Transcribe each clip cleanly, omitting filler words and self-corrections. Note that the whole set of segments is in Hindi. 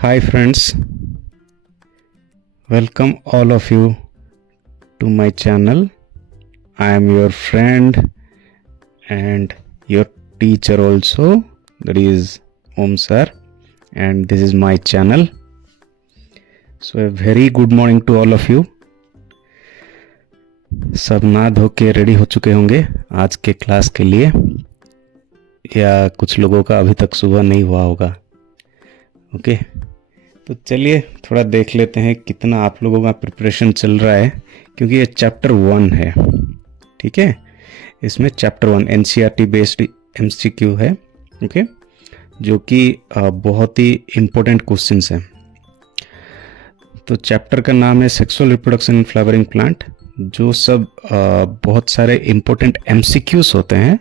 Hi, friends. Welcome all of you to my channel. I am your friend and your teacher also. That is Om sir, and this is my channel. So a very good morning to all of you. सब नहा धो के रेडी हो चुके होंगे आज के क्लास के लिए, या कुछ लोगों का अभी तक सुबह नहीं हुआ होगा। ओके, तो चलिए थोड़ा देख लेते हैं कितना आप लोगों का प्रिपरेशन चल रहा है, क्योंकि ये चैप्टर 1 है। ठीक है, इसमें चैप्टर 1 एनसीईआरटी बेस्ड एमसीक्यू है। ओके, जो कि बहुत ही इम्पोर्टेंट क्वेश्चंस हैं। तो चैप्टर का नाम है sexual reproduction in flowering plant. जो सब बहुत सारे इम्पोर्टेंट एमसीक्यूज होते हैं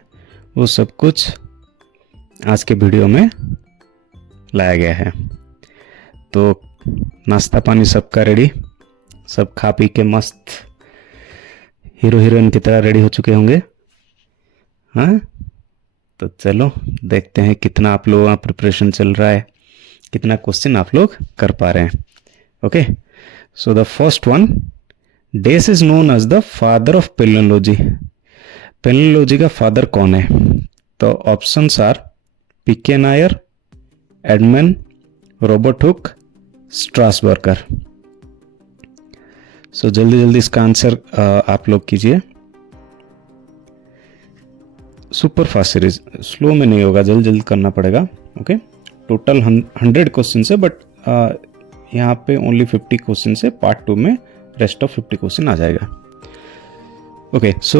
वो सब कुछ आज के वीडियो में लाया गया है। तो नाश्ता पानी सबका रेडी, सब खा पी के मस्त हीरो हीरोइन की तरह रेडी हो चुके होंगे। हाँ, तो चलो देखते हैं कितना आप लोगों का प्रिपरेशन चल रहा है, कितना क्वेश्चन आप लोग कर पा रहे हैं। Okay, so the first one, this is known as the father of palynology. Palynology का फादर कौन है? तो options are PK Nair, Erdtman, Robert Hooke, Strasburger. So जल्दी जल्दी इसका आंसर आप लोग कीजिए। सुपर फास्ट सीरीज, स्लो में नहीं होगा, जल्दी जल्दी करना पड़ेगा। ओके, टोटल 100 क्वेश्चन है, बट यहाँ पे ओनली 50 क्वेश्चन है। पार्ट 2 में रेस्ट ऑफ 50 क्वेश्चन आ जाएगा। Okay, so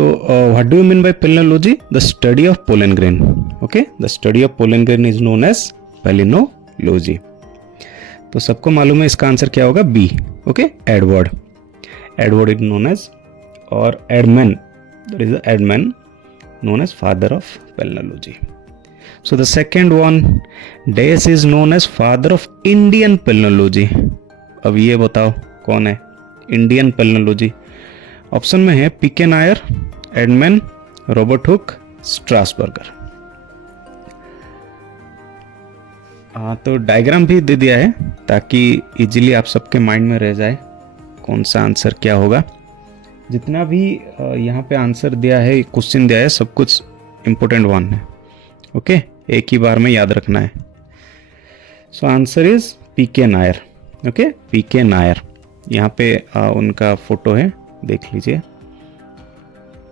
what do you mean by palynology? The study of pollen grain. Okay, the study of pollen grain is known as palynology. तो सबको मालूम है इसका आंसर क्या होगा? B. Okay, Edward. Edward is known as, और Erdtman, that is Erdtman known as father of palynology. So the second one, Dace is known as father of Indian palynology. अब ये बताओ कौन है इंडियन पेलिनोलॉजी? ऑप्शन में है PK Nair, Erdtman, Robert Hooke, Strasburger. तो डायग्राम भी दे दिया है ताकि इजीली आप सबके माइंड में रह जाए कौन सा आंसर क्या होगा। जितना भी यहाँ पे आंसर दिया है, क्वेश्चन दिया है, सब कुछ इम्पोर्टेंट वन है। ओके, एक ही बार में याद रखना है। So answer is PK Nair. Okay, PK Nair, यहाँ पे उनका फोटो है, देख लीजिए।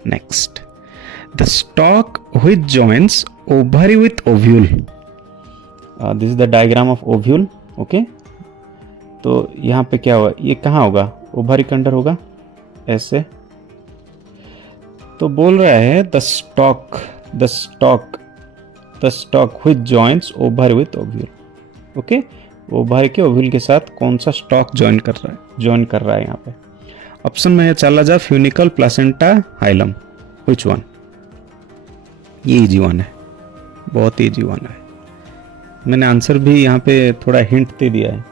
Next, the stalk with joints ovary with ovule. This is the diagram of ovule. Okay, तो यहाँ पे क्या होगा? ये कहाँ होगा? ओवरी के अंडर होगा, ऐसे। तो बोल रहा है the stalk with joints ovary with ovule. Okay, ovary के ओव्यूल के साथ कौन सा स्टॉक ज्वाइन कर रहा है यहाँ पे? ऑप्शन में है chalaza, funicle, placenta, hilum. Which one? ये इजी वन है, बहुत इजी वन है। मैंने आंसर भी यहाँ पे थोड़ा हिंट दे दिया है।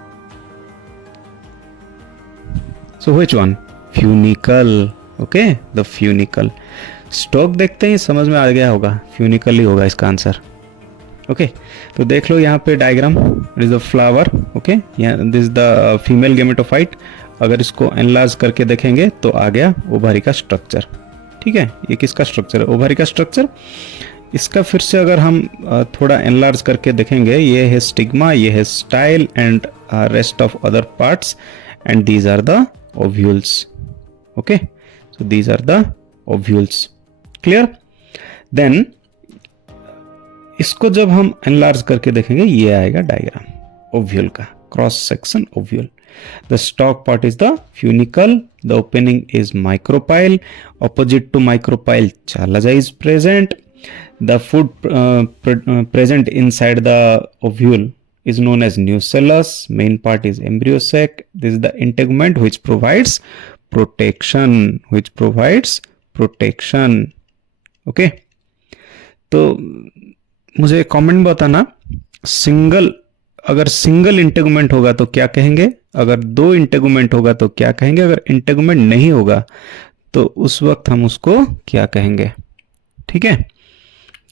So which one? Funicle. Okay, the funicle. Stock देखते ही समझ में आ गया होगा, फ्यूनिकल ही होगा इसका आंसर। ओके, तो देख लो यहाँ पे diagram, is the flower. Okay, this is the female gametophyte. अगर इसको एनलार्ज करके देखेंगे तो आ गया ओवरी का स्ट्रक्चर। ठीक है, ये किसका स्ट्रक्चर है? ओवरी का स्ट्रक्चर। इसका फिर से अगर हम थोड़ा एनलार्ज करके देखेंगे, ये है स्टिग्मा, ये है style and rest of other parts, and these are the ovules. Okay, so these are the ovules. Clear? Then इसको जब हम एनलार्ज करके देखेंगे, ये आएगा डायग्राम ओव्यूल का, cross section ovule. The stalk part is the funicle, the opening is micropyle, opposite to micropyle chalaza is present. The food present inside the ovule is known as nucellus. Main part is embryo sac. This is the integument which provides protection. Okay, तो मुझे कमेंट में बताना, अगर सिंगल इंटेगुमेंट होगा तो क्या कहेंगे, अगर 2 इंटेगुमेंट होगा तो क्या कहेंगे, अगर इंटेगुमेंट नहीं होगा तो उस वक्त हम उसको क्या कहेंगे। ठीक है,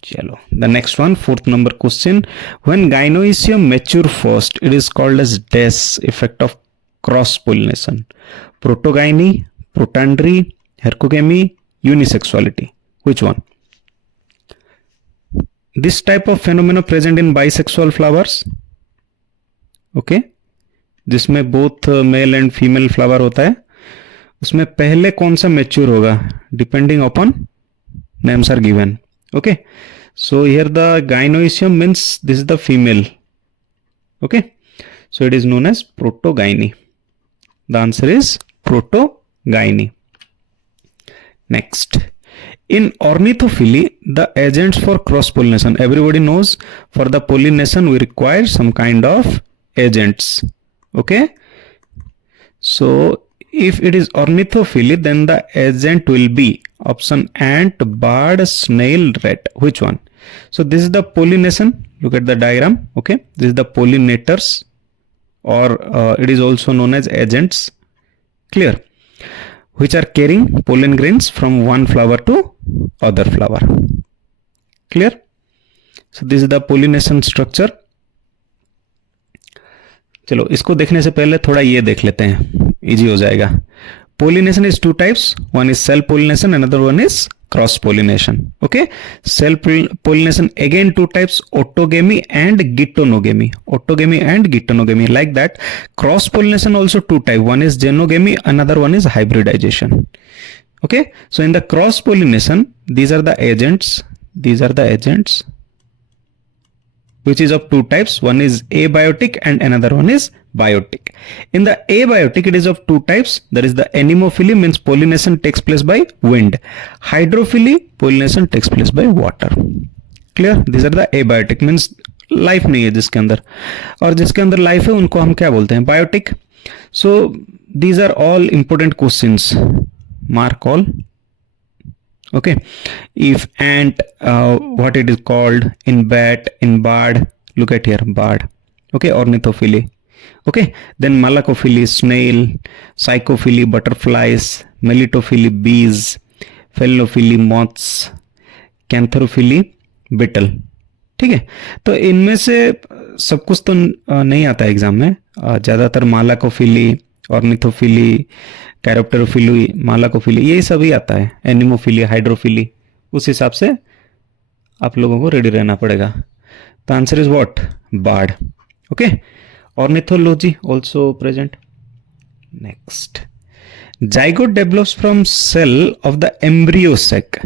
चलो the next one, fourth number question, when gynoecium mature first it is called as dash effect of cross pollination, protogyny, protandry, herkogamy, unisexuality, which one? This type of phenomena present in bisexual flowers, okay, जिसमें both male and female flower होता है, उसमें पहले कौन सा मैच्योर होगा? Depending upon names are given, okay. So here the gynoecium means this is the female, okay, so it is known as protogyny. The answer is protogyny. Next, in ornithophy, the agents for cross pollination, everybody knows for the pollination we require some kind of agents, okay. So if it is ornithophy, then the agent will be option ant, bird, snail, rat, which one? So this is the pollination, look at the diagram, okay, this is the pollinators, or it is also known as agents, clear, which are carrying pollen grains from one flower to other flower, clear. So this is the pollination structure. चलो इसको देखने से पहले थोड़ा ये देख लेते हैं, इजी हो जाएगा. Pollination is two types, one is self pollination, another one is cross pollination, okay. Self pollination again two types, autogamy and geitonogamy, autogamy and geitonogamy, like that. Cross pollination also two type, one is genogamy, another one is hybridization, okay. So in the cross pollination, these are the agents which is of two types, one is abiotic and another one is biotic. In the abiotic, it is of two types, that is the anemophily, means pollination takes place by wind, hydrophily, pollination takes place by water, clear. These are the abiotic, means life नहीं है जिसके अंदर, और जिसके अंदर लाइफ है उनको हम क्या बोलते हैं? Biotic. So these are all important questions, mark all, okay. If ant, what it is called? In bat, in bird, look at here, bird, okay, ornithophily, okay. Then malacophily, snail, psychophily, butterflies, melitophily, bees, phellophily, moths, cantherophily, beetle, ठीक है. तो इनमें से सब कुछ तो नहीं आता एग्जाम में, ज्यादातर मालाकोफिली, ऑर्निथोफिली, कैरोप्टेरोफिली, मालाकोफिली, यही सभी आता है, एनिमोफिली, हाइड्रोफिली. उस हिसाब से आप लोगों को रेडी रहना पड़ेगा. The answer is what? Bird, okay. Ornithology also present. Next, zygote develops from cell of the embryo sac.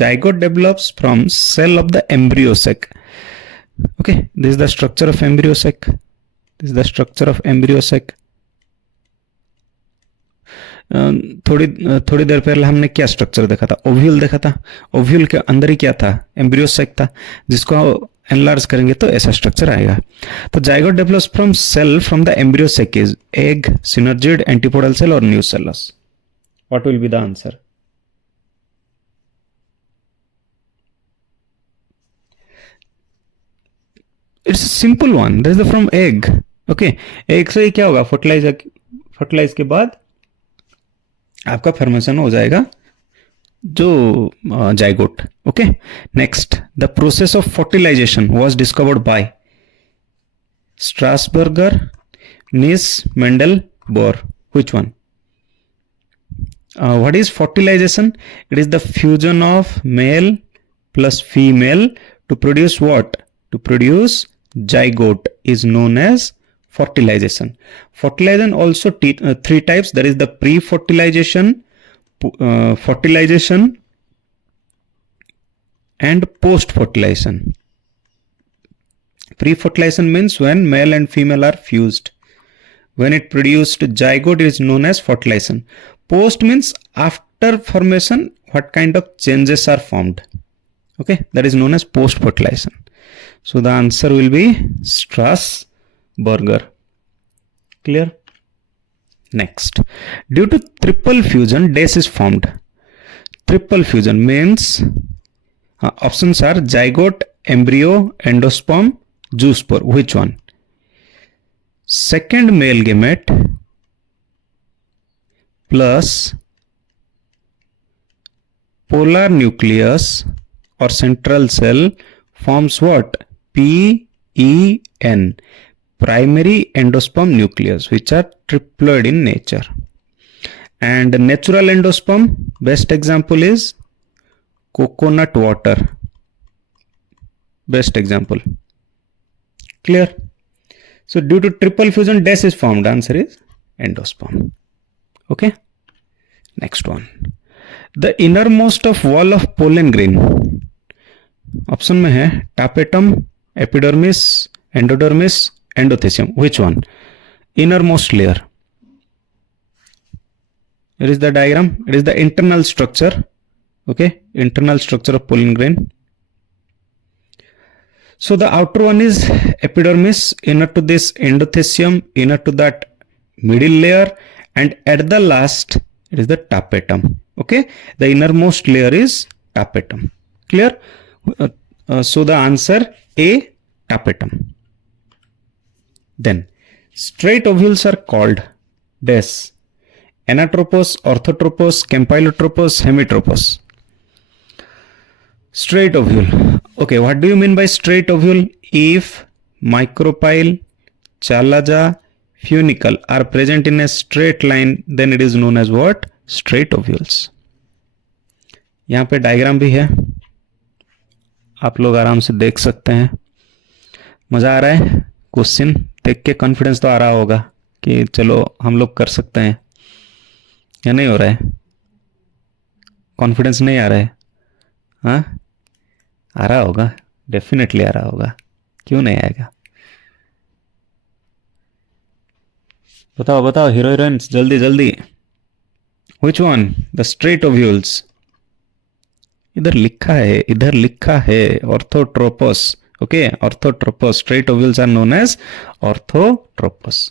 Zygote develops from cell of the embryo sac, okay. This is the structure of embryo sac, this is the structure of embryo sac. थोड़ी देर पहले हमने क्या स्ट्रक्चर देखा था? ओव्यूल देखा था. ओव्यूल के अंदर ही क्या था? एम्ब्रियो सैक था, जिसको एनलार्ज करेंगे तो ऐसा स्ट्रक्चर आएगा. तो zygote develops from cell from the embryo sac is egg, synergid, antipodal cell और nucellus. What will be the answer? It's simple one, that is from egg, okay. Egg से ही क्या होगा? फर्टिलाइज के बाद आपका फॉर्मेशन हो जाएगा जो zygote, okay. Next, the process of fertilisation was discovered by Strasburger, Nees, Mendel, Bohr, which one? What is fertilisation? It is the fusion of male plus female to produce what? To produce zygote is known as fertilization. Fertilization also three types, that is the pre-fertilization, fertilization and post-fertilization. Pre-fertilization means when male and female are fused. When it produced zygote, it is known as fertilization. Post means after formation, what kind of changes are formed. Okay, that is known as post-fertilization. So the answer will be Strasburger. Clear? Next, due to triple fusion, dash is formed. Triple fusion means options are zygote, embryo, endosperm, zoospore. Which one? Second male gamete plus polar nucleus or central cell forms what? PEN, primary endosperm nucleus, which are triploid in nature. And natural endosperm, best example is coconut water. Best example. Clear? So due to triple fusion, dash is formed. Answer is endosperm. Okay. Next one. The innermost of wall of pollen grain. Option में है tapetum, epidermis, endodermis, endothecium. Which one? Innermost layer. Here is the diagram. It is the internal structure. Okay, internal structure of pollen grain. So the outer one is epidermis, inner to this endothecium, inner to that middle layer, and at the last it is the tapetum. Okay, the innermost layer is tapetum. Clear? So the answer A, tapetum. Then straight ovules are called dash: anatropous, orthotropous, campylotropous, hemitropous. Straight ovule. Okay, what do you mean by straight ovule? If micropyle, chalaza, funicle are present in a straight line, then it is known as what? Straight ovules. यहाँ पे डायग्राम भी है, आप लोग आराम से देख सकते हैं. मजा आ रहा है? क्वेश्चन देख के कॉन्फिडेंस तो आ रहा होगा कि चलो हम लोग कर सकते हैं, या नहीं हो रहा है? कॉन्फिडेंस नहीं आ रहा है? हाँ, आ रहा होगा, डेफिनेटली आ रहा होगा, क्यों नहीं आएगा? बताओ बताओ हीरो हीरोइंस, जल्दी जल्दी. Which one? The straight ovules. इधर लिखा है orthotropous. Okay, orthotropous. Straight ovules are known as orthotropous.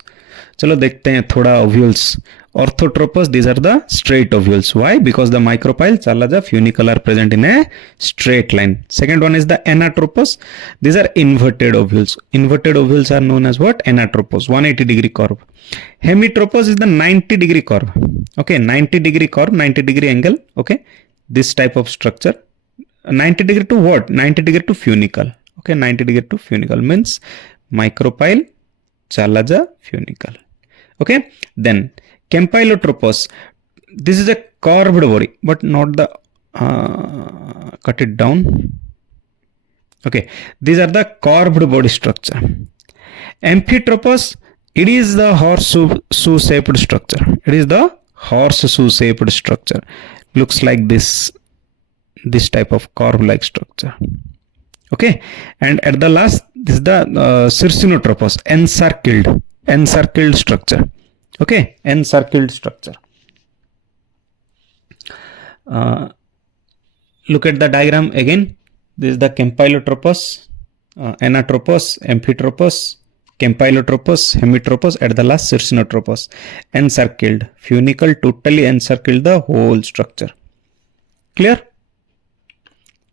चलो देखते हैं थोड़ा ovules. Orthotropous, these are the straight ovules. Why? Because the micropyle, chalaza, funicle are present in a straight line. Second one is the anatropous. These are inverted ovules. Inverted ovules are known as what? Anatropous, 180-degree curve. Hemitropous is the 90-degree curve. Okay, 90-degree curve, 90-degree angle. Okay, this type of structure. 90-degree to what? 90-degree to funicle. Okay, 90-degree to funicle means micropyle, chalaza, funicle. Okay, then campylotropous. This is a curved body, but not the cut it down. Okay, these are the curved body structure. Amphitropous, it is the horseshoe shaped structure. It is the horseshoe shaped structure. Looks like this type of curve like structure. Okay, and at the last, this is the circinotropous, encircled structure. Okay, encircled structure. Look at the diagram again. This is the campylotropous, anatropous, amphitropous, campylotropous, hemitropous, at the last circinotropous. Encircled, funicle totally encircled the whole structure. Clear?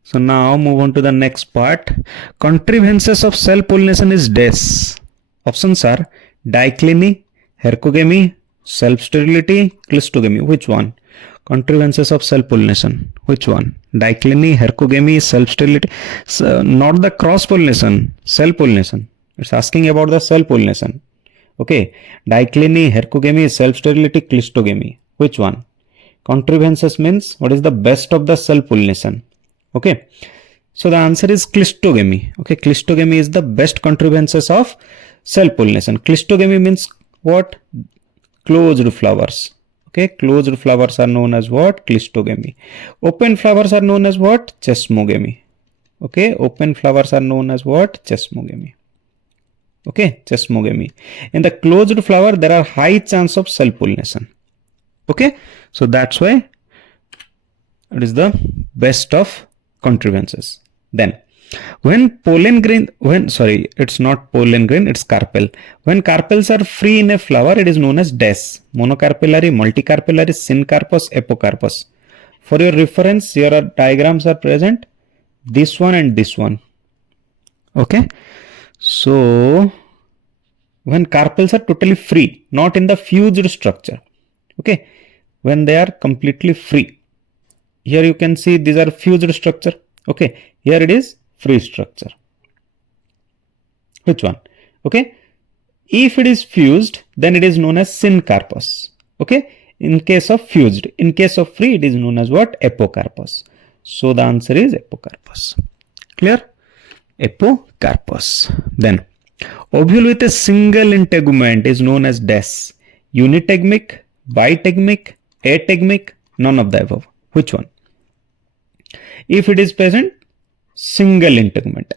So now move on to the next part. Contrivances of cell pollination is dash. Options are dicliny, hercogamy, self-sterility, cleistogamy. Which one? Contrivances of cell pollination. Which one? Dicliny, hercogamy, self-sterility. So, not the cross pollination, cell pollination. It's asking about the cell pollination. Okay. Dicliny, hercogamy, self-sterility, cleistogamy. Which one? Contrivances means what is the best of the cell pollination. Okay. So the answer is cleistogamy. Okay. Cleistogamy is the best contrivances of cell pollination. Cleistogamy means what? Closed flowers. Okay, closed flowers are known as what? Cleistogamy. Open flowers are known as what? Chesmogamy. Okay, open flowers are known as what? Chesmogamy. Okay, chesmogamy. In the closed flower, there are high chance of cell pollination. Okay, so that's why it is the best of contrivances. Then when pollen grain, it's not pollen grain, it's carpel. When carpels are free in a flower, it is known as dash. Monocarpellary, multicarpellary, syncarpous, apocarpous. For your reference, here are diagrams are present. This one and this one. Okay. So, when carpels are totally free, not in the fused structure. Okay. When they are completely free. Here you can see these are fused structure. Okay, here it is free structure. Which one? Okay, if it is fused, then it is known as syncarpous. Okay, in case of fused. In case of free, it is known as what? Apocarpous. So the answer is apocarpous. Clear? Apocarpous. Then ovule with a single integument is known as dash. Unitegmic, bitegmic, ategmic, none of the above. Which one? If it is present, single integument.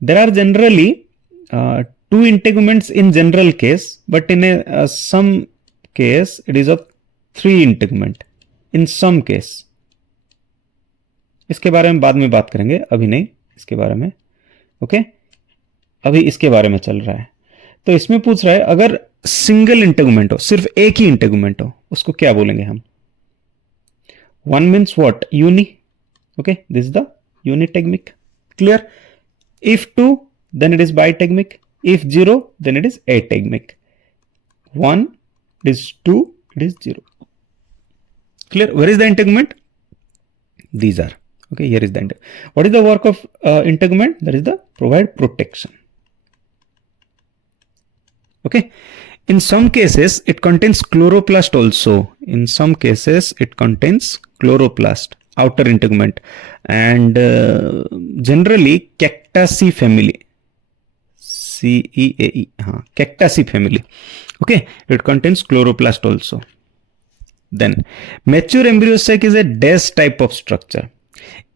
There are generally two integuments in general case, but in a some case it is of three integument in some case. इसके बारे में बाद में बात करेंगे, अभी नहीं इसके बारे में. ओके, अभी इसके बारे में चल रहा है. तो इसमें पूछ रहा है अगर सिंगल इंटेगुमेंट हो, सिर्फ एक ही इंटेगुमेंट हो, उसको क्या बोलेंगे हम? One means what? Uni. Okay, this is the unitegmic. Clear? If two, then it is bitegmic. If 0, then it is ategmic. 1, it is 2, it is 0. Clear? Where is the integument? These are. Okay, here is the integument. What is the work of integument? That is the provide protection. Okay. In some cases, it contains chloroplast also. In some cases, it contains chloroplast, outer integument. And generally, Cactaceae family. CEAE, Cactaceae family. Okay, it contains chloroplast also. Then mature embryo sac is a dash type of structure.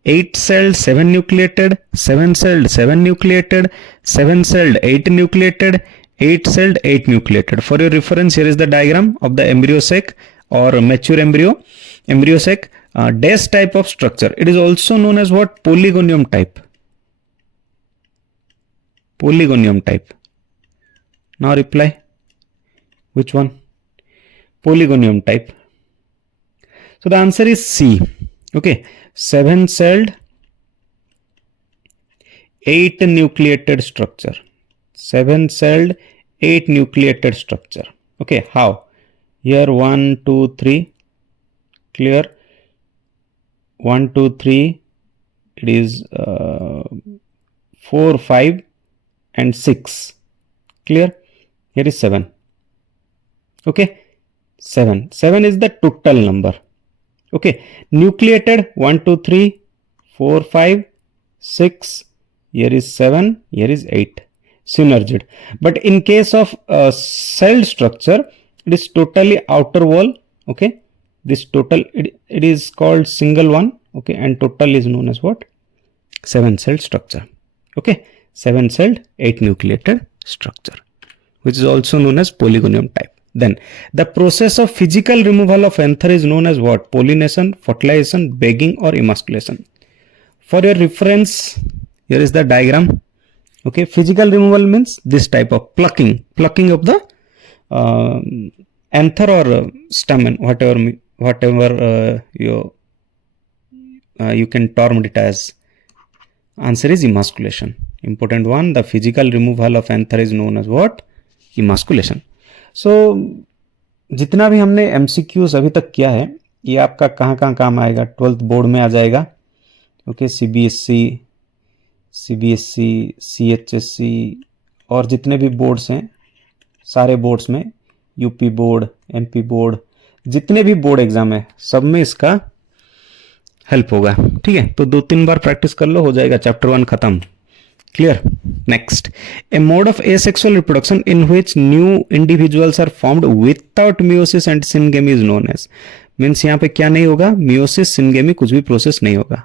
8-celled 7-nucleated, 7-celled 7-nucleated, 7-celled 8-nucleated, 8-celled 8-nucleated. For your reference, here is the diagram of the embryo sac or mature embryo sac. Dash type of structure. It is also known as what? Polygonium type. Polygonium type. Now reply. Which one? Polygonium type. So the answer is C. Okay, 7-celled 8-nucleated structure. 7-celled 8-nucleated structure. Okay, how? Here 1, 2, 3. Clear? 1, 2, 3. It is 4, 5. And 6. Clear? Here is 7. Okay, 7. 7 is the total number. Okay, nucleated 1, 2, 3, 4, 5, 6. Here is 7. Here is 8. Synergid. But in case of cell structure, it is totally outer wall. Okay, this total it is called single one. Okay, and total is known as what? 7-celled structure. Okay. 7-celled 8-nucleated structure, which is also known as polygonium type. Then the process of physical removal of anther is known as what? Pollination, fertilization, begging, or emasculation. For your reference, here is the diagram. Okay, physical removal means this type of plucking of the anther or stamen, whatever you can term it as. Answer is emasculation. Important one, the physical removal of anther is known as what? Emasculation. So जितना भी हमने MCQs अभी तक किया है, ये आपका कहाँ काम आएगा? 12th बोर्ड में आ जाएगा. ओके, CBSE, CHSE और जितने भी बोर्ड्स हैं, सारे बोर्ड्स में, यूपी बोर्ड, MP बोर्ड, जितने भी बोर्ड एग्जाम है, सब में इसका हेल्प होगा. ठीक है, तो 2-3 बार प्रैक्टिस कर लो, हो जाएगा चैप्टर 1 खत्म. Clear? Next, a mode of asexual reproduction in which new individuals are formed without meiosis and syngamy is known as. Means यहाँ पे क्या नहीं होगा? Meiosis, syngamy, कुछ भी प्रोसेस नहीं होगा.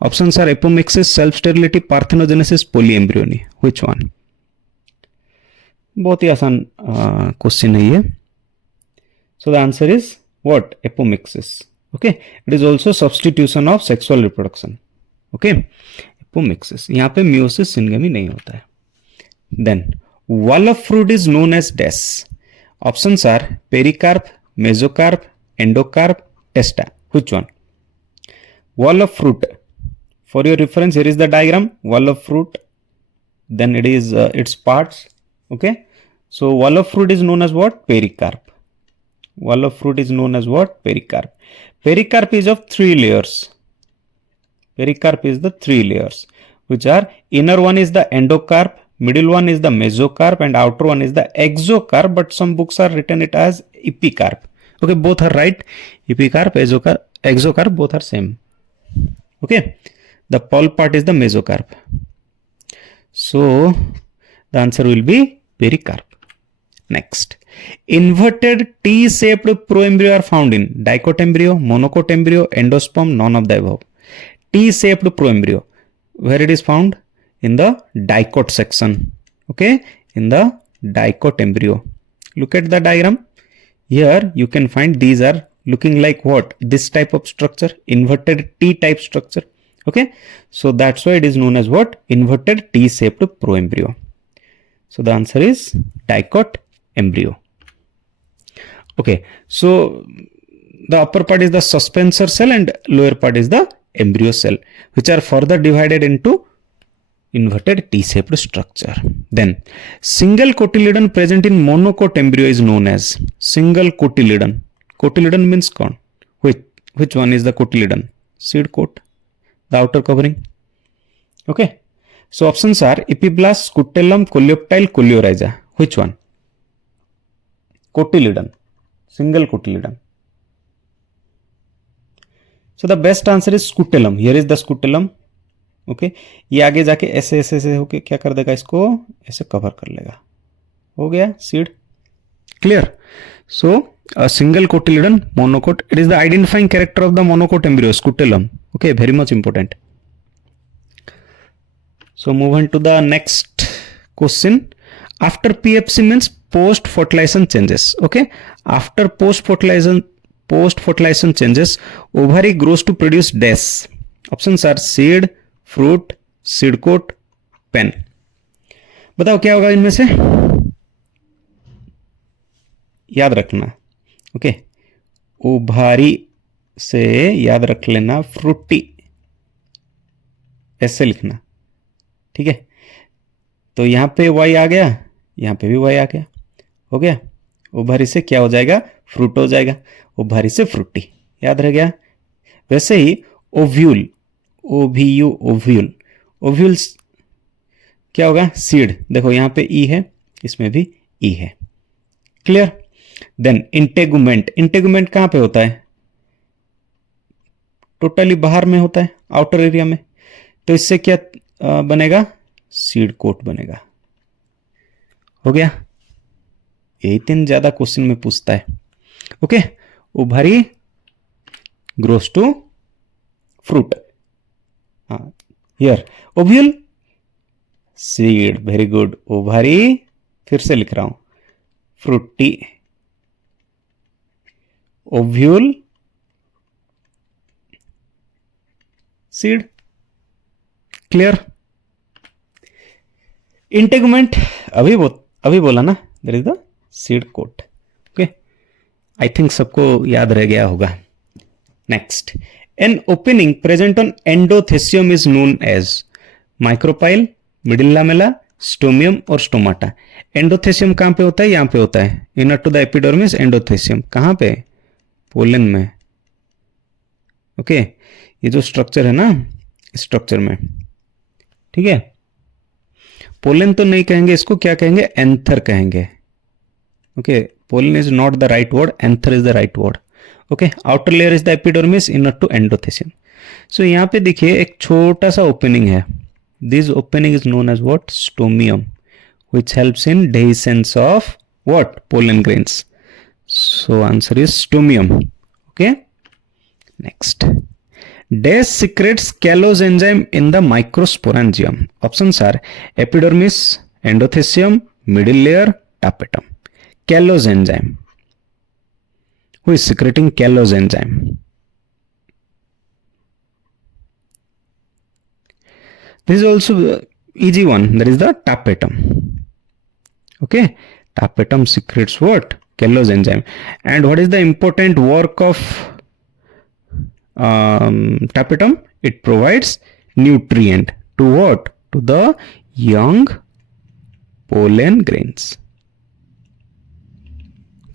Options are apomixis, self sterility, parthenogenesis, polyembryony. Which one? बहुत ही आसान क्वेश्चन है ये. So the answer is what? Apomixis. Okay, it is also substitution of sexual reproduction. Okay. Apomixis. यहाँ पे meiosis syngamy नहीं होता है. Then wall of fruit is known as dash. Options are pericarp, mesocarp, endocarp, testa. Which one? Wall of fruit. For your reference, here is the diagram. Wall of fruit. Then it is its parts. Okay. So wall of fruit is known as what? Pericarp. Wall of fruit is known as what? Pericarp. Pericarp is of 3 layers. Pericarp is the 3 layers, which are inner one is the endocarp, middle one is the mesocarp, and outer one is the exocarp. But some books are written it as epicarp. Okay, both are right. Epicarp, exocarp, both are same. Okay, the pulp part is the mesocarp. So the answer will be pericarp. Next, inverted T-shaped proembryo are found in dicot embryo, monocot embryo, endosperm, none of the above. T-shaped proembryo, where it is found? In the dicot section. Okay, in the dicot embryo. Look at the diagram. Here you can find these are looking like what? This type of structure, inverted T-type structure. Okay, so that's why it is known as what? Inverted T-shaped proembryo. So the answer is dicot embryo. Okay, so the upper part is the suspensor cell and lower part is the embryo cell, which are further divided into inverted T-shaped structure. Then single cotyledon present in monocot embryo is known as single cotyledon. Cotyledon means corn. Which one is the cotyledon? Seed coat, the outer covering. Okay, so options are epiblast, scutellum, coleoptile, coleorhiza. Which one? Cotyledon, single cotyledon. So the best answer is scutellum. Here is the scutellum. Okay ये आगे जाके ऐसे ऐसे ऐसे होके क्या कर देगा, इसको ऐसे कवर कर लेगा. हो गया seed. Clear. So a single cotyledon monocot, it is the identifying character of the monocot embryo, scutellum. Okay, very much important. So move on to the next question. After PFC means post fertilization changes. Okay, after post fertilization changes, ovary grows to produce dash. Options are seed, fruit, seed coat, pen. बताओ क्या होगा इनमें से, याद रखना. ओके, ओभारी से याद रख लेना फ्रूटी, ऐसे लिखना. ठीक है, तो यहां पे वाई आ गया, यहां पे भी वाई आ गया. हो गया, ओभारी से क्या हो जाएगा, फ्रूट हो जाएगा. ओभारी से फ्रूटी, याद रह गया. वैसे ही ओव्यूल, ओव्यू, ओव्यूल, ओव्यूल्स क्या होगा, सीड. देखो यहां पे ई है, इसमें भी ई है. क्लियर. देन इंटेगुमेंट, इंटेगुमेंट कहां पे होता है, टोटली बाहर में होता है, आउटर एरिया में. तो इससे क्या बनेगा, सीड कोट बनेगा. हो गया. यही 3 ज्यादा क्वेश्चन में पूछता है. Okay, ovary grows to fruit. Here ovule, seed. Very good. Ovary, फिर से लिख रहा हूं, fruity, ovule, seed. Clear. Integument अभी बोला ना, there is the seed coat. Okay, I think सबको याद रह गया होगा. Next, an opening present on endothecium is known as micropyle, middle lamella, stomium और स्टोमाटा. एंडोथेसियम कहां पे होता है, यहां पे होता है. Inner to the epidermis endothecium. कहां पे, पोलन में. ओके, ये जो स्ट्रक्चर है ना, स्ट्रक्चर में. ठीक है, पोलन तो नहीं कहेंगे इसको, क्या कहेंगे, एंथर कहेंगे. Okay, pollen is not the right word, anther is the right word. Okay, outer layer is the epidermis, inner to endothecium. So यहां पे देखिए एक छोटा सा ओपनिंग है. This opening is known as what, stomium, which helps in dehiscence of what, pollen grains. So answer is stomium. Okay, next, dash secretes callose enzyme in the microsporangium. Options are epidermis, endothecium, middle layer, tapetum. Callose enzyme, who is secreting callose enzyme? This is also easy one, that is the tapetum. Okay, tapetum secretes what, callose enzyme. And what is the important work of tapetum? It provides nutrient to what, to the young pollen grains.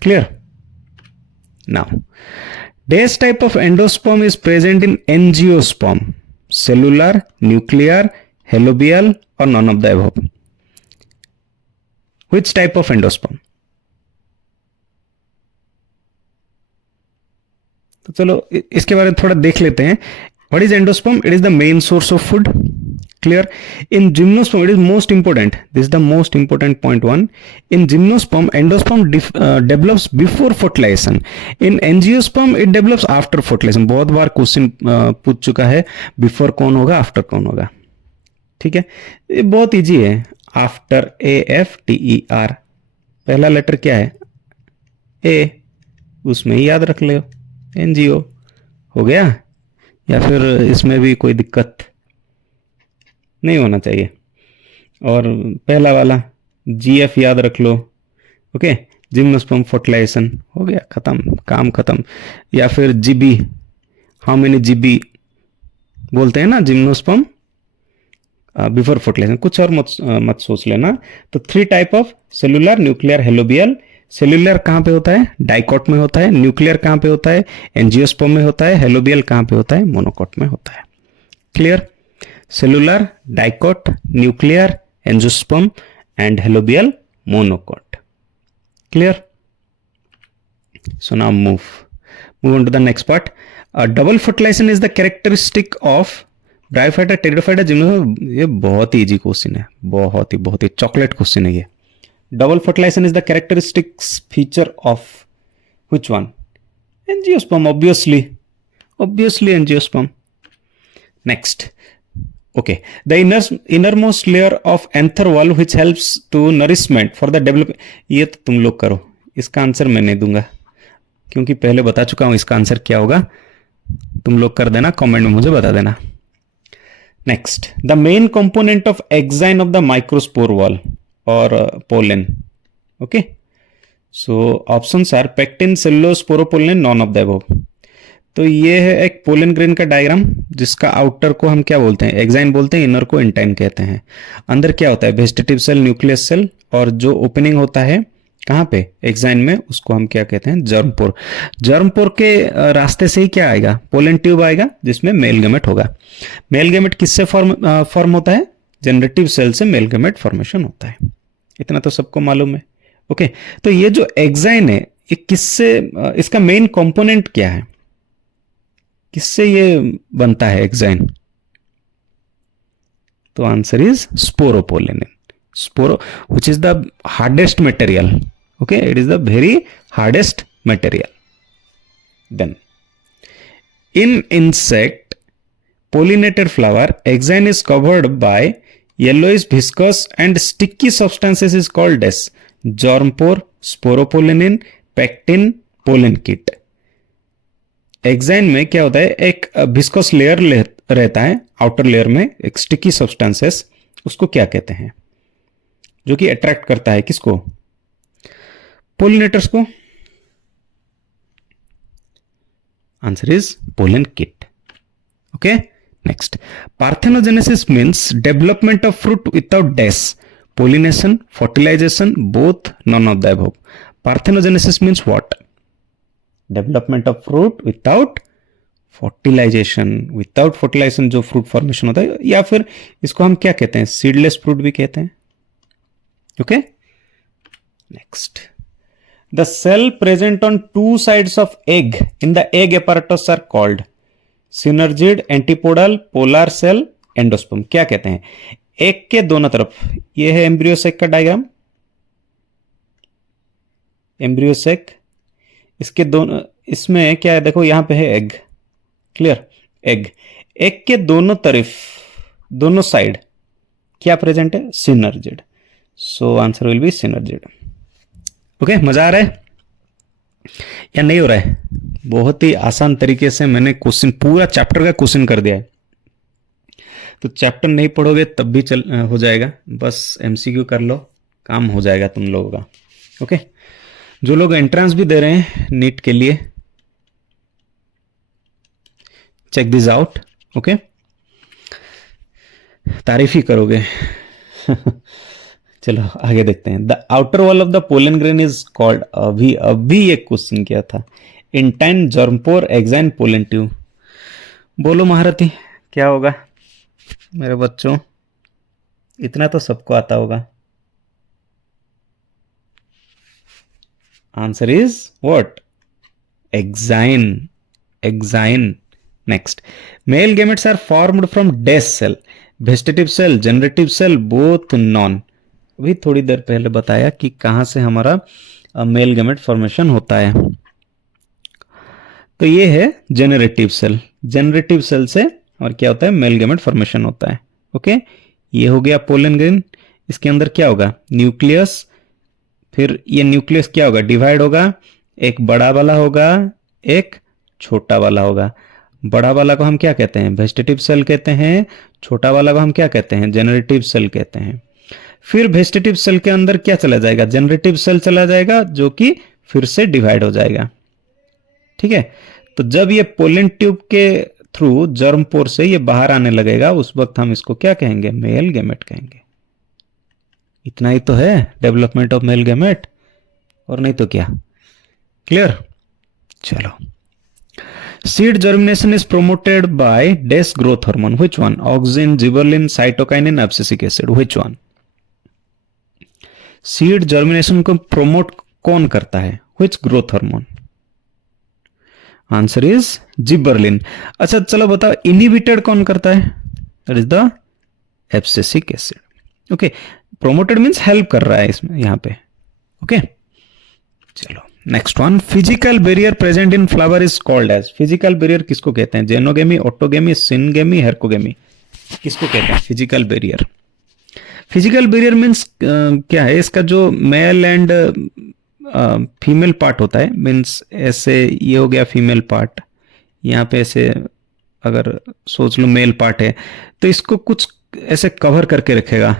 Clear. Now, this type of endosperm is present in angiosperm. Cellular, nuclear, helobial और none of the above? Which type of endosperm? तो चलो इसके बारे में थोड़ा देख लेते हैं. What is endosperm? It is the main source of food. Clear? In gymnosperm, it is most important. This is the most important point one. In gymnosperm, endosperm develops before fertilization. In angiosperm, it develops after fertilization. बहुत बार क्वेश्चन पूछ चुका है, बिफोर कौन होगा, आफ्टर कौन होगा. ठीक है, ये बहुत इजी है. After, AFTER. पहला लेटर क्या है? ए, उसमें ही याद रख लो, एनजीओ. हो गया? या फिर इसमें भी कोई दिक्कत नहीं होना चाहिए. और पहला वाला GF याद रख लो. Okay, gymnosperm fertilisation. हो गया, खत्म, काम खत्म. या फिर GB, हाउ मेनी GB बोलते हैं ना जिम्नोस्पर्म बिफोर फर्टिलाइजेशन. कुछ और मत सोच लेना. तो 3 type of cellular, nuclear, helobial. Cellular कहाँ पे होता है? डाइकॉट में होता है. न्यूक्लियर कहाँ पे होता है? एंजियोस्पर्म में होता है. हेलोबियल कहाँ पे होता है? मोनोकॉट में होता है. Clear? Cellular, dicot, nuclear, angiosperm and helobial, monocot. Clear? So now move on to the next part. Double fertilization is the characteristic of bryophyta, pteridophyta, gymno. ये बहुत ही इजी क्वेश्चन है, बहुत ही चॉकलेट क्वेश्चन है ये. Double fertilisation is the characteristics feature of which one? Angiosperm, obviously angiosperm. Next. Okay, the innermost layer of anther wall which helps to nourishment for the develop. ये तो तुम लोग करो, इसका आंसर मैं नहीं दूंगा क्योंकि पहले बता चुका हूं इसका आंसर क्या होगा. तुम लोग कर देना, कमेंट में मुझे बता देना. Next, the main component of exine of the microspore wall और pollen. Okay, so options are pectin, cellulose, sporopollenin, none of the above. तो ये है एक पोलन ग्रेन का डायग्राम जिसका आउटर को हम क्या बोलते हैं? एक्साइन बोलते हैं. इनर को इंटाइन कहते हैं. अंदर क्या होता है? वेजिटेटिव सेल, न्यूक्लियस सेल, और जो ओपनिंग होता है कहाँ पे? एक्साइन में, उसको हम क्या कहते हैं? जर्मपोर. जर्मपोर के रास्ते से ही क्या आएगा? पोलन ट्यूब आएगा जिसमें मेल गैमेट होगा. मेल गैमेट किससे फॉर्म होता है? जनरेटिव सेल से मेल गैमेट फॉर्मेशन होता है. इतना तो सबको मालूम है. ओके, तो ये जो एक्साइन है ये किससे, इसका मेन कंपोनेंट क्या है? किससे ये बनता है एक्साइन? तो answer is sporopollenin. स्पोरो, which is the hardest material. Okay, it is the very hardest material. Then, in insect pollinated flower, exine is covered by yellowish, viscous and sticky substances is called as germ pore, sporopollenin, pectin, pollen kit. Exine में क्या होता है? एक विस्कोस लेयर रहता है आउटर लेयर में, एक स्टिकी सब्सटेंसेस, उसको क्या कहते हैं? जो कि अट्रैक्ट करता है किसको? पोलिनेटर्स को. Answer is pollen kit. Okay, next. Parthenogenesis means development of fruit without dash, pollination, fertilisation, both, none of the above. Parthenogenesis means what? Development of fruit without fertilisation. Without fertilisation जो फ्रूट फॉर्मेशन होता है, या फिर इसको हम क्या कहते हैं? सीडलेस फ्रूट भी कहते हैं. Okay, next. The cell present on 2 sides of egg in the egg apparatus are called synergid, antipodal, polar cell, endosperm. क्या कहते हैं? एग के दोनों तरफ. ये है एम्ब्रियोसेक का डायग्राम. एम्ब्रियोसेक, इसके दोनों, इसमें क्या है? देखो यहां पे है एग. क्लियर? एग के दोनों तरफ, दोनों साइड क्या प्रेजेंट है? Synergid. So answer will be synergid. Okay, मजा आ रहा है या नहीं हो रहा है? बहुत ही आसान तरीके से मैंने क्वेश्चन, पूरा चैप्टर का क्वेश्चन कर दिया है. तो चैप्टर नहीं पढ़ोगे तब भी हो जाएगा. बस MCQ कर लो, काम हो जाएगा तुम लोगों का. ओके, जो लोग एंट्रेंस भी दे रहे हैं नीट के लिए, चेक दिस आउट. ओके, तारीफ ही करोगे. चलो आगे देखते हैं. The outer wall of the pollen grain is called, अभी एक क्वेश्चन किया था, intine, germ pore, exine, pollen tube. बोलो महारथी क्या होगा? मेरे बच्चों, इतना तो सबको आता होगा। Answer is what? Exine. Exine. Next, male gametes are formed from dash cell, vegetative cell, generative cell, both none. अभी थोड़ी देर पहले बताया कि कहां से हमारा मेल गैमेट फॉर्मेशन होता है। तो ये है जनरेटिव सेल। जनरेटिव सेल से और क्या होता है? मेल गैमेट फॉर्मेशन होता है। ओके, ये हो गया पोलन ग्रेन। इसके अंदर क्या होगा? न्यूक्लियस। फिर ये न्यूक्लियस क्या होगा? डिवाइड होगा, एक बड़ा वाला होगा, एक छोटा वाला होगा। बड़ा वाला को हम क्या कहते हैं? वेजिटेटिव सेल कहते हैं। छोटा वाला को हम क्या कहते हैं? जनरेटिव सेल कहते हैं। फिर वेजिटेटिव सेल के अंदर क्या चला जाएगा? जनरेटिव सेल चला जाएगा, जो कि फिर से डिवाइड हो जाएगा। ठीक है, तो जब ये पोलन ट्यूब के थ्रू जर्म पोर से ये बाहर आने लगेगा, उस वक्त हम इसको क्या कहेंगे? मेल गैमेट कहेंगे। इतना ही तो है डेवलपमेंट ऑफ मेल गैमेट, और नहीं तो क्या। क्लियर? चलो, seed germination is promoted by dash growth hormone, which one? Auxin, gibberellin, cytokinin, abscisic acid, which one? Seed germination को प्रोमोट कौन करता है? Which growth hormone? Answer is gibberellin. अच्छा चलो बताओ, इनहिबिटेड कौन करता है? That is the abscisic acid. Okay, promoted means help कर रहा है इसमें, यहां पे। ओके, चलो next one, physical barrier present in flower is called as. Physical barrier किसको कहते हैं? जेनोगेमी, ऑटोगेमी, सिनगेमी, हेरकोगेमी, किसको कहते हैं physical barrier? Physical barrier means क्या है? इसका जो मेल एंड फीमेल पार्ट होता है, मीन्स ऐसे ये हो गया फीमेल पार्ट, यहाँ पे ऐसे अगर सोच लो मेल पार्ट है, तो इसको कुछ ऐसे कवर करके रखेगा,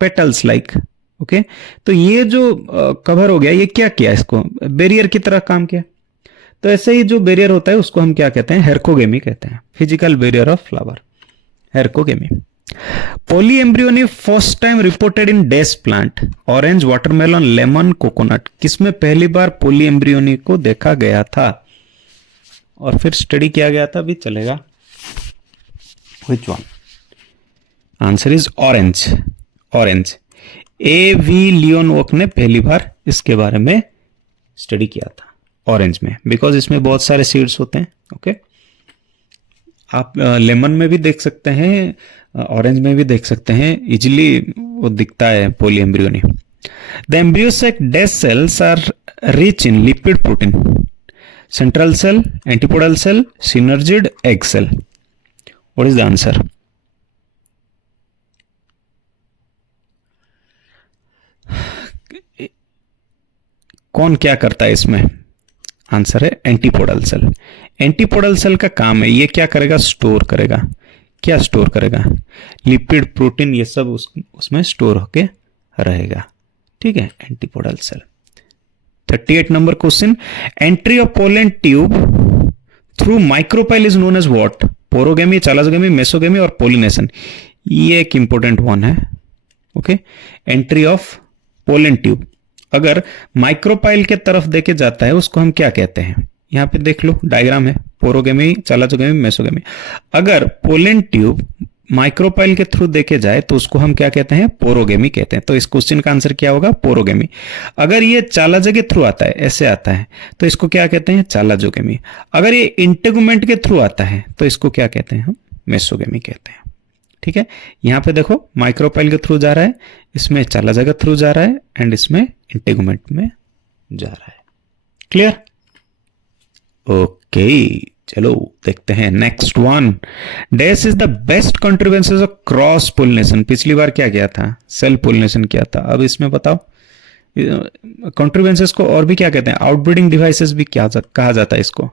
पेटल्स लाइक। ओके, तो ये जो कवर हो गया, ये क्या किया? इसको बैरियर की तरह काम किया। तो ऐसे ही जो बैरियर होता है उसको हम क्या कहते हैं? हेरकोगेमी कहते हैं। Physical barrier of flower, herkogamy. Polyembryony first time reported in dash plant, orange, watermelon, lemon, coconut. किसमें पहली बार पोलीएम्ब्रियोनी को देखा गया था और फिर स्टडी किया गया था भी चलेगा? Which one? Answer is orange. Orange. A.V. लियोनवॉक ने पहली बार इसके बारे में स्टडी किया था, ऑरेंज में, बिकॉज इसमें बहुत सारे सीड्स होते हैं। ओके, आप लेमन में भी देख सकते हैं, ऑरेंज में भी देख सकते हैं, इजिली वो दिखता है polyembryony. The embryo sac dash cells are rich in lipid protein, central cell, antipodal cell, synergid, egg cell. What is the answer? कौन क्या करता है इसमें? आंसर है एंटीपोडल सेल। एंटीपोडल सेल का काम है, ये क्या करेगा? स्टोर करेगा। क्या स्टोर करेगा? लिपिड, प्रोटीन, ये सब उसमें स्टोर होके रहेगा। ठीक है, antipodal cell. 38 number question, entry of pollen tube through micropyle is known as what? Porogamy, chalazogamy, mesogamy और पोलिनेशन। ये एक इंपॉर्टेंट वन है। Okay, entry of pollen tube अगर माइक्रोपाइल के तरफ देके जाता है उसको हम क्या कहते हैं? यहां पे देख लो, डायग्राम है, पोरोगेमी, चालाजोगेमी, मेसोगेमी। अगर पोलन ट्यूब माइक्रोपाइल के थ्रू देके जाए तो उसको हम क्या कहते हैं? पोरोगेमी कहते हैं। तो इस क्वेश्चन का आंसर क्या होगा? पोरोगेमी। अगर ये चालाज के थ्रू आता है, ऐसे आता है, तो इसको क्या कहते हैं? चालाजोगेमी। अगर ये इंटेगुमेंट के थ्रू आता है तो इसको क्या कहते हैं? हम मेसोगेमी कहते हैं। ठीक है, यहां पे देखो माइक्रोपाइल के थ्रू जा रहा है, इसमें चालाज के थ्रू जा रहा है, एंड इसमें इंटेगुमेंट में जा रहा है। क्लियर? ओके, चलो देखते हैं next one. Dash is the best contributions of cross pollination. पिछली बार क्या किया था? सेल्फ पोलिनेशन किया था। अब इसमें बताओ कंट्रीब्यूशंस को और भी क्या कहते हैं? आउटब्रीडिंग डिवाइसेस भी क्या कहा जाता है इसको।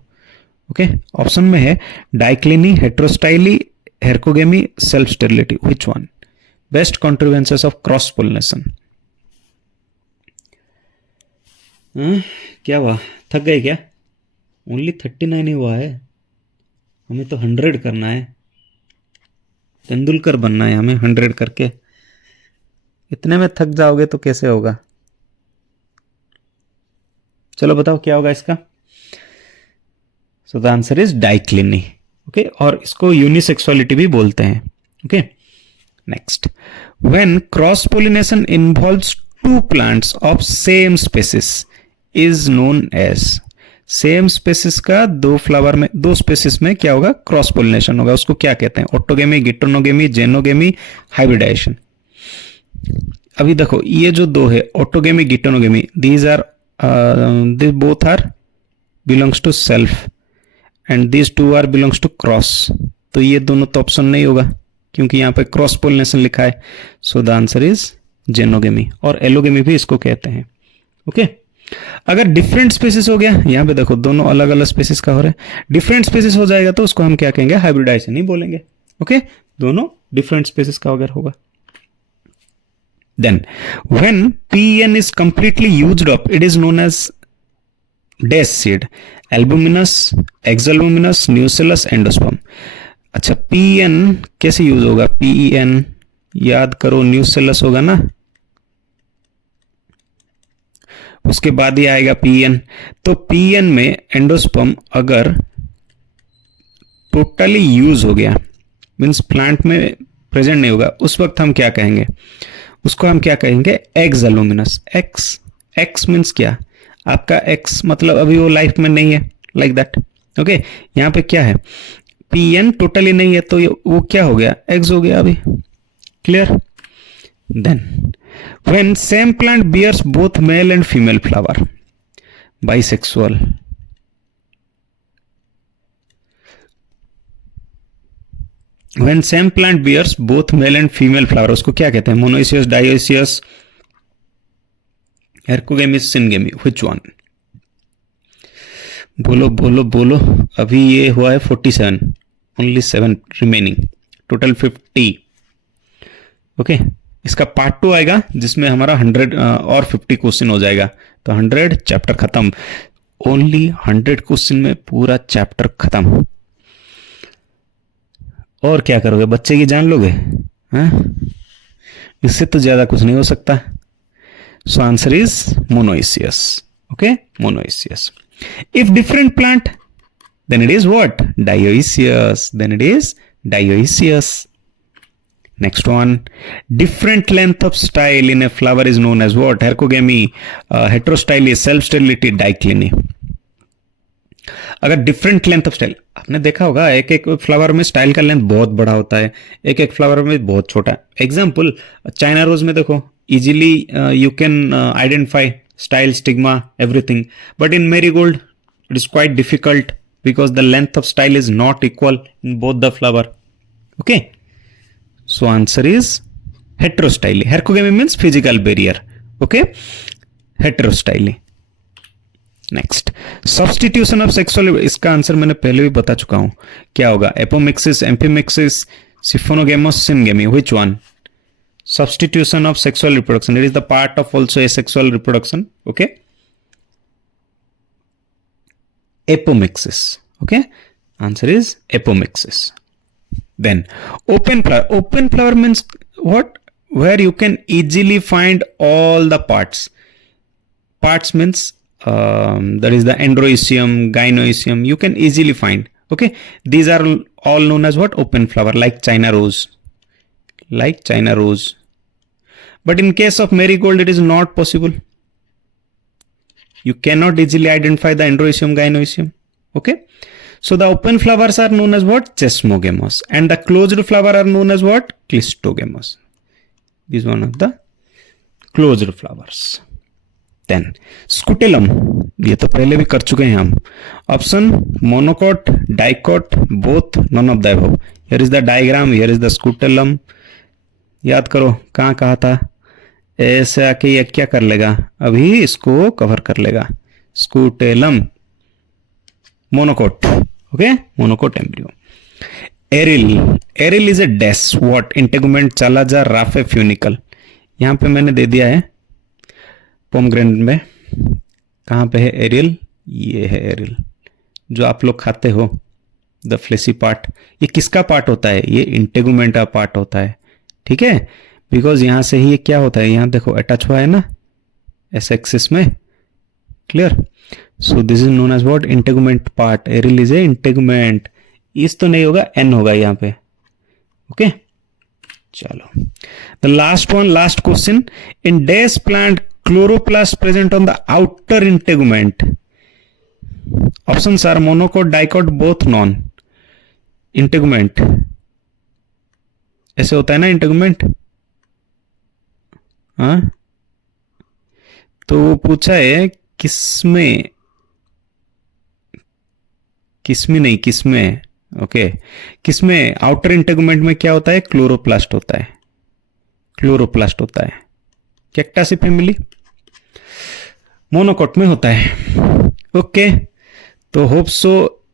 ओके, ऑप्शन में है dicliny, heterostyly, herkogamy, self sterility. Which one? Best contributions of cross pollination. क्या हुआ? थक गए क्या? ओनली 39 ही हुआ है, हमें तो 100 करना है। तेंदुलकर बनना है हमें 100 करके। इतने में थक जाओगे तो कैसे होगा? चलो बताओ क्या होगा इसका। So the answer is dicliny. Okay, और इसको यूनिसेक्सुअलिटी भी बोलते हैं। Okay, next, when cross pollination involves two plants of same species is known as, same species का दो फ्लावर में, दो स्पेसिस में क्या होगा, क्रॉस पोलिनेशन होगा, उसको क्या कहते हैं, ऑटोगेमी, गिटोनोगेमी, जेनोगेमी, हाइब्रिडाइजेशन। अभी देखो ये जो दो है, autogamy, geitonogamy, these are this both are belongs to self and this two are belongs to cross, तो ये दोनों तो ऑप्शन नहीं होगा क्योंकि यहाँ पे क्रॉस पोलिनेशन लिखा है। सो द आंसर इज जेनोगेमी, और एलोगेमी भी इसको कहते हैं। ओके, अगर डिफरेंट स्पेसिस हो गया, यहाँ पे देखो दोनों अलग अलग स्पेसिस का हो रहा है, डिफरेंट स्पेसिस हो जाएगा तो उसको हम क्या कहेंगे, हाइब्रिडाइजेशन ही बोलेंगे। ओके, दोनों डिफरेंट स्पेसिस का अगर होगा। Then when PEN is completely used up it is known as dash seed, albuminous, exalbuminous, nucellus, endosperm. अच्छा, PEN कैसे यूज होगा, PEN याद करो, न्यूसेलस होगा ना, उसके बाद ही आएगा PEN। तो PEN में एंडोस्पर्म अगर टोटली यूज हो गया, मीन्स प्लांट में प्रेजेंट नहीं होगा, उस वक्त हम क्या कहेंगे, उसको हम क्या कहेंगे, एक्सएल्बुमिनस। एक्स मीन्स क्या, आपका एक्स मतलब अभी वो लाइफ में नहीं है, लाइक दैट। ओके, यहाँ पे क्या है, PEN टोटली नहीं है तो वो क्या हो गया, एक्स हो गया अभी। Clear? Then when same plant bears both male and female flower, bisexual। when same plant bears both male and female flower, उसको क्या कहते हैं, मोनोइसियस, डायोइसियस, एर्कोगेमी, सिनगेमी, which one? बोलो बोलो बोलो, अभी ये हुआ है 47, only 7 remaining, total 50। ओके, इसका पार्ट 2 आएगा जिसमें हमारा 100 और 50 क्वेश्चन हो जाएगा, तो 100 चैप्टर खत्म, ओनली 100 क्वेश्चन में पूरा चैप्टर खत्म। और क्या करोगे, बच्चे की जान लोगे, हाँ? इससे तो ज्यादा कुछ नहीं हो सकता। सो answer is monoecious. Okay, monoecious. If different plant then it is what, dioecious, then it is dioecious। Next one, different length of style in a flower is known as what, hercogamy, heterostyly, self sterility, dicliny। अगर डिफरेंट लेंथ ऑफ स्टाइल, आपने देखा होगा एक एक फ्लावर में स्टाइल का लेंथ बहुत बड़ा होता है, एक एक फ्लावर में बहुत छोटा। एग्जांपल, चाइना रोज में देखो, easily you can identify style, stigma, everything, but in marigold it is quite difficult because the length of style is not equal in both the flower। Okay, so answer is heterostyly। hercogamy means physical barrier। Okay, heterostyly। next, substitution of sexual, इसका आंसर मैंने पहले भी बता चुका हूं, क्या होगा, apomixis, amphimixis, siphonogamous, syngamy, which one? substitution of sexual reproduction, it is the part of also asexual reproduction। okay, apomixis। okay, answer is apomixis। then open flower, open flower means what, where you can easily find all the parts means that is the androecium, gynoecium, you can easily find। okay, these are all known as what, open flower, like China rose, but in case of marigold it is not possible, you cannot easily identify the androecium, gynoecium। okay, so the open flowers are known as what, chesmogamous, and the closed flower are known as what, clistogamous। this is one of the closed flowers। then scutellum, ये तो पहले भी कर चुके हैं हम। Option, monocot, dicot, both, none of the above. Here is the diagram, here is the scutellum. याद करो कहाँ कहा था, ऐसे आके ये क्या कर लेगा, अभी इसको कवर कर लेगा। Scutellum, monocot. Okay, monocot embryo. Aril is a dash what, integument, chalaza, raphe, funicle. यहां पे मैंने दे दिया है पोमग्रेनेट में, कहां पे है एरिल, ये है एरिल जो आप लोग खाते हो, द फ्लेसी पार्ट। ये किसका पार्ट होता है, ये इंटेगुमेंट का पार्ट होता है। ठीक है, बिकॉज यहां से ही ये क्या होता है, यहां देखो अटैच हुआ है ना एस एक्सिस में। Clear? So this is known as what, integument part. Aril is a integument, इस तो नहीं होगा, एन होगा यहाँ पे। ओके चलो, the last one, last question. In dash plant chloroplast present on the outer integument. Options are monocot, dicot, both, none. Integument ऐसे होता है ना, इंटेगुमेंट। हाँ, तो वो पूछा है किसमें, किसमें नहीं, किसमें। ओके, किसमें आउटर इंटेगुमेंट में क्या होता है, क्लोरोप्लास्ट होता है, क्लोरोप्लास्ट होता है। कैक्टासी फैमिली मोनोकोट में होता है। ओके, तो होप सो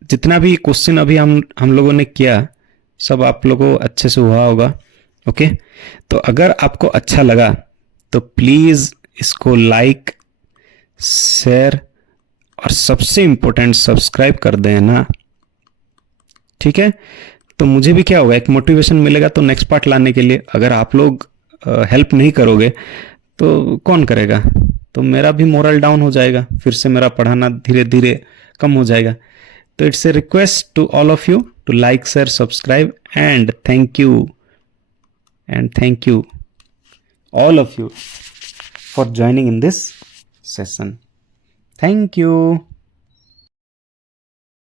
जितना भी क्वेश्चन अभी हम लोगों ने किया सब आप लोगों को अच्छे से हुआ होगा। ओके, तो अगर आपको अच्छा लगा तो प्लीज इसको लाइक, शेयर और सबसे इंपॉर्टेंट सब्सक्राइब कर देना, ठीक है। तो मुझे भी क्या होगा, एक मोटिवेशन मिलेगा तो नेक्स्ट पार्ट लाने के लिए। अगर आप लोग हेल्प नहीं करोगे तो कौन करेगा, तो मेरा भी मोरल डाउन हो जाएगा, फिर से मेरा पढ़ाना धीरे धीरे कम हो जाएगा। तो it's a request to all of you to like, share, subscribe and thank you all of you for joining in this session. Thank you.